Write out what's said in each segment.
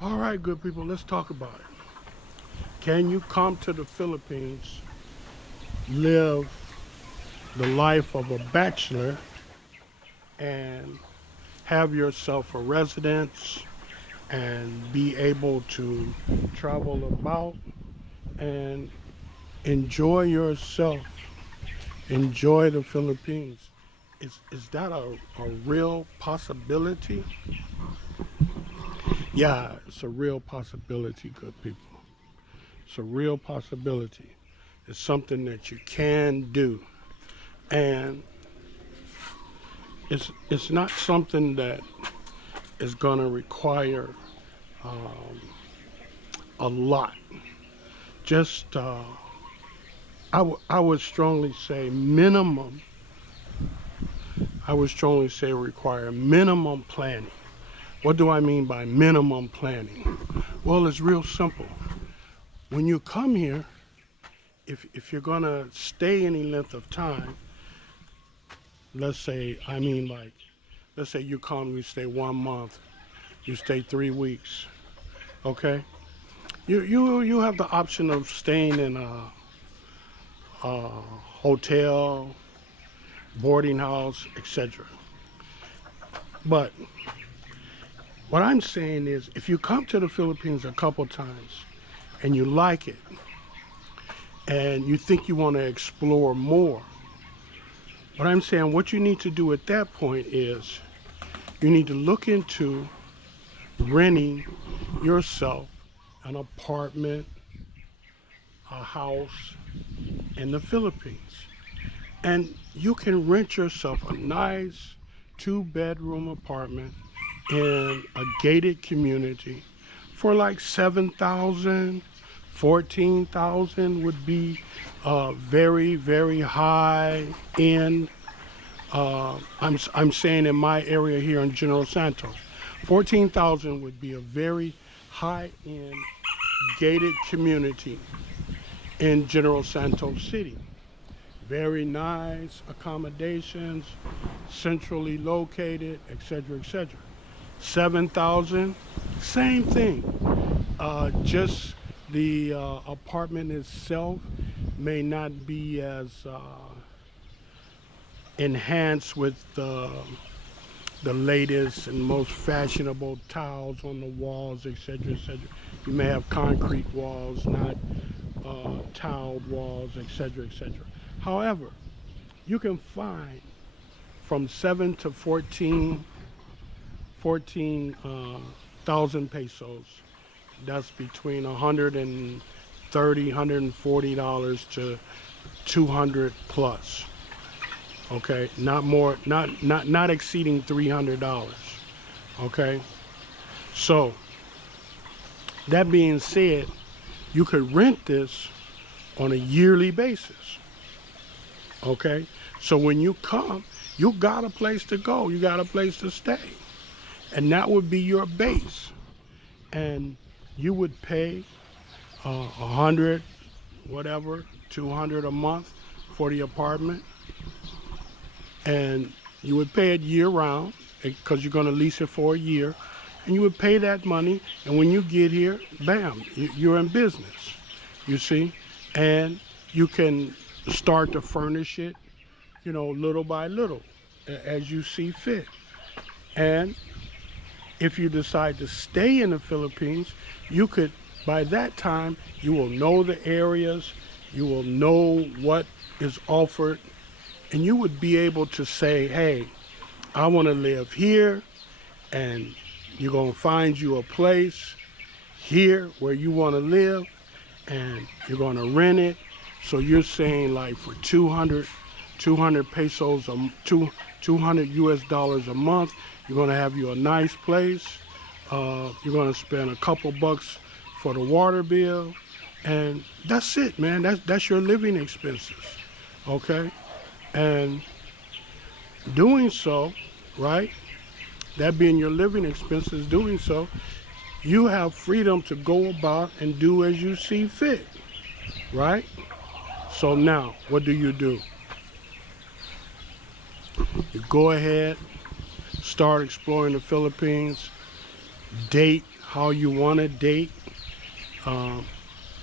All right, good people, let's talk about it. Can you come to the Philippines, live the life of a bachelor, and have yourself a residence and be able to travel about and enjoy yourself, enjoy the Philippines? Is that a real possibility? Yeah, it's a real possibility, good people. It's a real possibility. It's something that you can do. And it's not something that is going to require um, a lot. Just, I would strongly say minimum, I would strongly say require minimum planning. What do I mean by minimum planning? Well, it's real simple. When you come here, if you're going to stay any length of time, let's say, let's say you come, you stay 1 month, you stay 3 weeks, okay? You have the option of staying in a hotel, boarding house, etc. But what I'm saying is, if you come to the Philippines a couple times and you like it and you think you want to explore more, what I'm saying, what you need to do at that point is you need to look into renting yourself an apartment, a house in the Philippines. And you can rent yourself a nice 2-bedroom apartment in a gated community for like 7,000, 14,000 would be very, very high end. I'm saying in my area here in General Santos, 14,000 would be a very high end gated community in General Santos City. Very nice accommodations, centrally located, etc., etc. 7,000, same thing. Just the apartment itself may not be as enhanced with the latest and most fashionable tiles on the walls, etc., etc. You may have concrete walls, not tiled walls, etc., etc. However, you can find from 7 to 14,000 pesos. That's between 130, $140 to 200 plus. Okay, not more, not exceeding $300. Okay, so that being said, you could rent this on a yearly basis. Okay, so when you come, you got a place to go, you got a place to stay, and that would be your base. And you would pay 100, whatever, 200 a month for the apartment, and you would pay it year round because you're going to lease it for a year, and you would pay that money, and when you get here, bam, you're in business, you see. And you can start to furnish it, little by little as you see fit. And if you decide to stay in the Philippines, you could, by that time, you will know the areas, you will know what is offered, and you would be able to say, hey, I want to live here, and you're going to find you a place here where you want to live, and you're going to rent it. So you're saying like for 200 pesos, 200 US dollars a month, you're going to have you a nice place. You're going to spend a couple bucks for the water bill, and that's it, man. That's your living expenses, okay? And doing so, right? That being your living expenses, doing so, you have freedom to go about and do as you see fit, right? So now, what do? You go ahead, start exploring the Philippines, date how you want to date.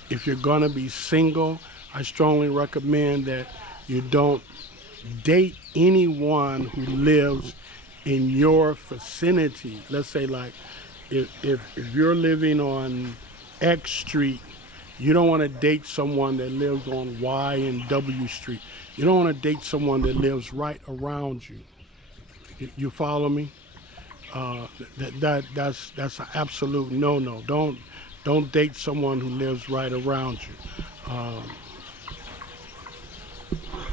If you're gonna be single, I strongly recommend that you don't date anyone who lives in your vicinity. Let's say like if you're living on X Street, you don't want to date someone that lives on Y and W Street. You don't want to date someone that lives right around you. You follow me? That's an absolute no-no. Don't date someone who lives right around you.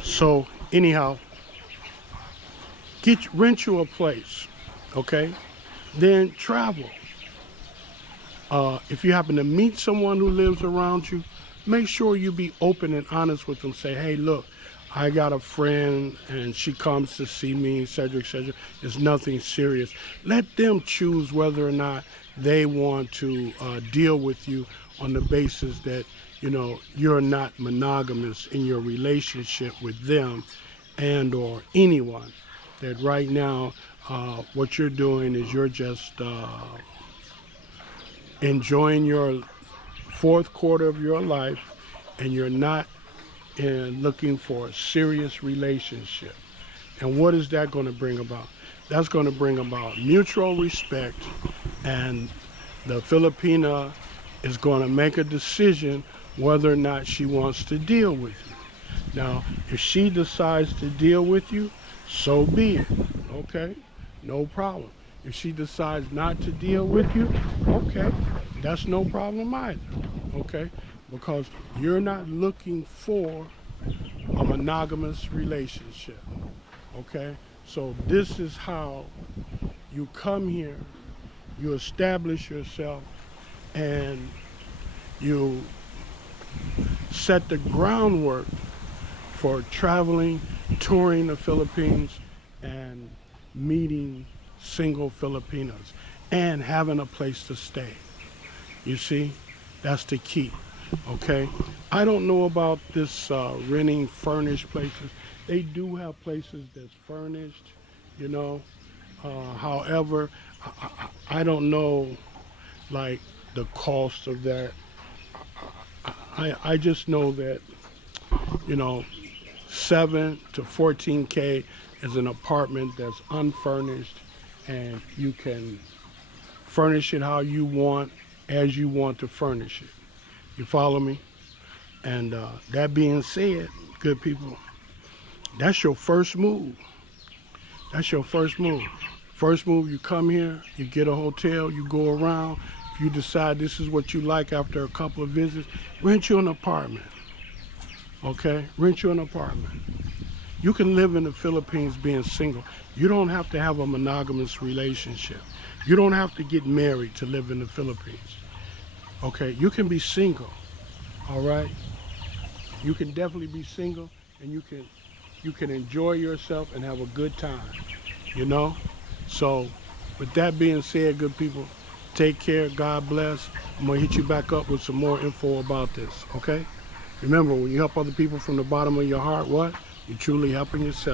So anyhow, rent you a place, okay? Then travel. If you happen to meet someone who lives around you, make sure you be open and honest with them. Say, hey, look, I got a friend and she comes to see me, etc., etc. It's nothing serious. Let them choose whether or not they want to deal with you on the basis that, you know, you're not monogamous in your relationship with them and or anyone. That right now, what you're doing is you're just enjoying your fourth quarter of your life, and you're not looking for a serious relationship. And what is that going to bring about? That's going to bring about mutual respect, and the Filipina is going to make a decision whether or not she wants to deal with you. Now, if she decides to deal with you, so be it, okay? No problem. If she decides not to deal with you, okay, that's no problem either, okay? Because you're not looking for a monogamous relationship, okay? So this is how you come here, you establish yourself, and you set the groundwork for traveling, touring the Philippines, and meeting single Filipinos, and having a place to stay. You see, that's the key, okay? I don't know about this renting furnished places. They do have places that's furnished, you know. However, I don't know, like, the cost of that. I just know that, you know, 7 to 14K is an apartment that's unfurnished, and you can furnish it how you want, as you want to furnish it. You follow me? And that being said, good people, that's your first move. That's your first move. First move, you come here, you get a hotel, you go around. If you decide this is what you like after a couple of visits, rent you an apartment. Okay? Rent you an apartment. You can live in the Philippines being single. You don't have to have a monogamous relationship. You don't have to get married to live in the Philippines. Okay? You can be single. All right? You can definitely be single, and you can enjoy yourself and have a good time. You know? So, with that being said, good people, take care. God bless. I'm going to hit you back up with some more info about this, okay? Remember, when you help other people from the bottom of your heart, what? You're truly helping yourself.